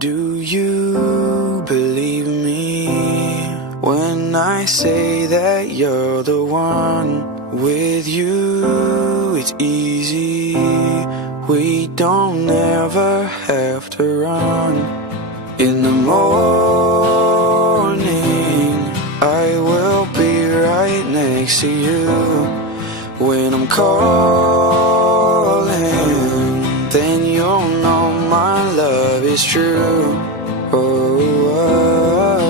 Do you believe me when I say that you're the one? With you it's easy, we don't ever have to run. In the morning I will be right next to you. When I'm calling, then you'll know my love is true. Oh, oh, oh.